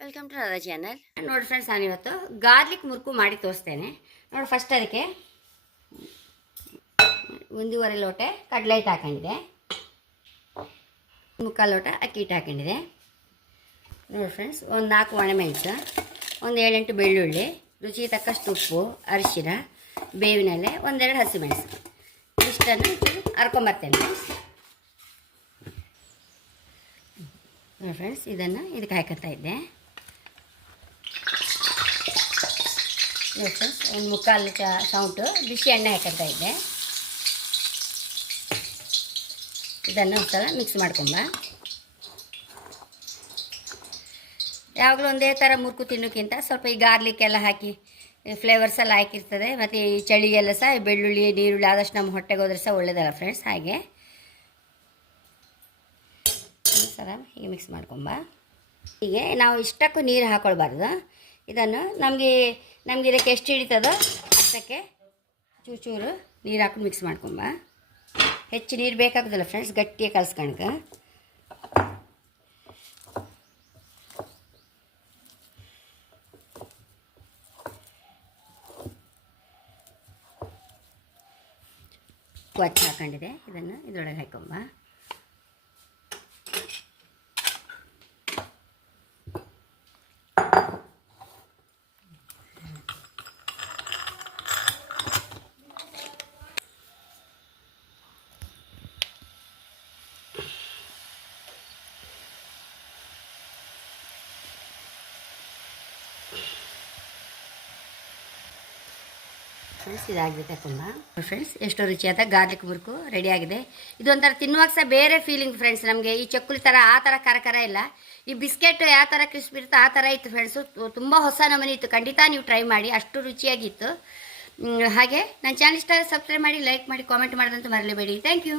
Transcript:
Welcome to Radha channel ನೋಡಿ friends ನಾನಿವತ್ತು garlic ಮುರುಕು ಮಾಡಿ ತೋರಿಸ್ತೇನೆ. ನೋಡಿ ಫಸ್ಟ್ ಅದಕ್ಕೆ ಒಂದೂವರೆ ಲೋಟೆ ಕಡಲೆ ಹಿಟ್ಟು ಹಾಕೊಂಡಿದೆ ಮುಕ್ಕಾಲು ಲೋಟ ಅಕ್ಕಿ ಹಿಟ್ಟು ಹಾಕೊಂಡಿದೆ ನೋಡಿ ಫ್ರೆಂಡ್ಸ್ ಒಂದು ನಾಲ್ಕು ಒಣಮೆಣಸು, ಒಂದು ಏಳೆಂಟು ಬೆಳ್ಳುಳ್ಳಿ, ರುಚಿಗೆ ತಕ್ಕಷ್ಟು ಉಪ್ಪು, ಅರಿಶಿನ ಬೇವಿನಲ್ಲೇ ಒಂದೆರಡು ಹಸಿಮೆಣಸು. ಇಷ್ಟನ್ನು ಹರ್ಕೊಂಬರ್ತೇನೆ ಫ್ರೆಂಡ್ಸ್ ನೋಡಿ ಫ್ರೆಂಡ್ಸ್ ಇದನ್ನು ಇದಕ್ಕೆ ಹಾಕೋತಾ ಇದ್ದೆ. ಫ್ರೆಂಡ್ಸ್ ಒಂದು ಮುಕ್ಕಾಲು ಚ ಸೌಂಟು ಬಿಸಿ ಎಣ್ಣೆ ಹಾಕೋತಾ ಇದ್ದೆ. ಇದನ್ನು ಒಂದ್ಸಲ ಮಿಕ್ಸ್ ಮಾಡ್ಕೊಂಬ. ಯಾವಾಗಲೂ ಒಂದೇ ಥರ ಮುರುಕು ತಿನ್ನೋಕ್ಕಿಂತ ಸ್ವಲ್ಪ ಈ ಗಾರ್ಲಿಕ್ ಎಲ್ಲ ಹಾಕಿ ಫ್ಲೇವರ್ಸ್ ಎಲ್ಲ ಹಾಕಿರ್ತದೆ. ಮತ್ತು ಈ ಚಳಿಗೆಲ್ಲ ಸಹ ಬೆಳ್ಳುಳ್ಳಿ ನೀರುಳ್ಳಿ ಆದಷ್ಟು ನಮ್ಮ ಹೊಟ್ಟೆಗೆ ಹೋದ್ರೆ ಸಹ ಒಳ್ಳೆಯದಲ್ಲ ಫ್ರೆಂಡ್ಸ್ ಹಾಗೆ. ಸರ ಹೀಗೆ ಮಿಕ್ಸ್ ಮಾಡ್ಕೊಂಬ. ಹೀಗೆ ನಾವು ಇಷ್ಟಕ್ಕೂ ನೀರು ಹಾಕೊಳ್ಬಾರ್ದು. ಇದನ್ನು ನಮಗೆ ನಮಗೆ ಇದಕ್ಕೆ ಎಷ್ಟು ಹಿಡಿತದೋ? ಅಷ್ಟಕ್ಕೆ ಚೂಚೂರು ಚೂರು ನೀರು ಹಾಕಿ ಮಿಕ್ಸ್ ಮಾಡ್ಕೊಂಬ ಹೆಚ್ಚು ನೀರು ಬೇಕಾಗೋದಿಲ್ಲ ಫ್ರೆಂಡ್ಸ್ ಗಟ್ಟಿಯಾಗಿ ಕಲ್ಸ್ಕಣಕ ಕೊಚ್ಚ ಹಾಕೊಂಡಿದೆ ಇದನ್ನು ಇದರೊಳಗೆ ಹಾಕೊಂಬ ಫ್ರೆಂಡ್ಸ್ ಇದಾಗಿದೆ ತುಂಬ. ಫ್ರೆಂಡ್ಸ್ ಎಷ್ಟು ರುಚಿಯಾದ ಗಾರ್ಲಿಕ್ ಮುರುಕು ರೆಡಿಯಾಗಿದೆ ಇದೊಂಥರ ತಿನ್ನುವಾಗ ಸಹ ಬೇರೆ ಫೀಲಿಂಗ್ ಫ್ರೆಂಡ್ಸ್ ನಮಗೆ ಈ ಚಕ್ಕುಲಿ ಥರ ಆ ಥರ ಕರಕರ ಕರ ಇಲ್ಲ. ಈ ಬಿಸ್ಕೆಟ್ ಯಾವ ಥರ ಕ್ರಿಸ್ಪಿ ಇರುತ್ತೋ ಆ ಥರ ಇತ್ತು ಫ್ರೆಂಡ್ಸು ತುಂಬ ಹೊಸ ನಮೂನೆ ಇತ್ತು. ಖಂಡಿತ ನೀವು ಟ್ರೈ ಮಾಡಿ, ಅಷ್ಟು ರುಚಿಯಾಗಿತ್ತು. ಹಾಗೆ ನನ್ನ ಚಾನಲ್ ಇಷ್ಟ ಸಬ್ಸ್ಕ್ರೈಬ್ ಮಾಡಿ ಲೈಕ್ ಮಾಡಿ ಕಾಮೆಂಟ್ ಮಾಡೋದಂತೂ ಮರಲೇಬೇಡಿ. Thank you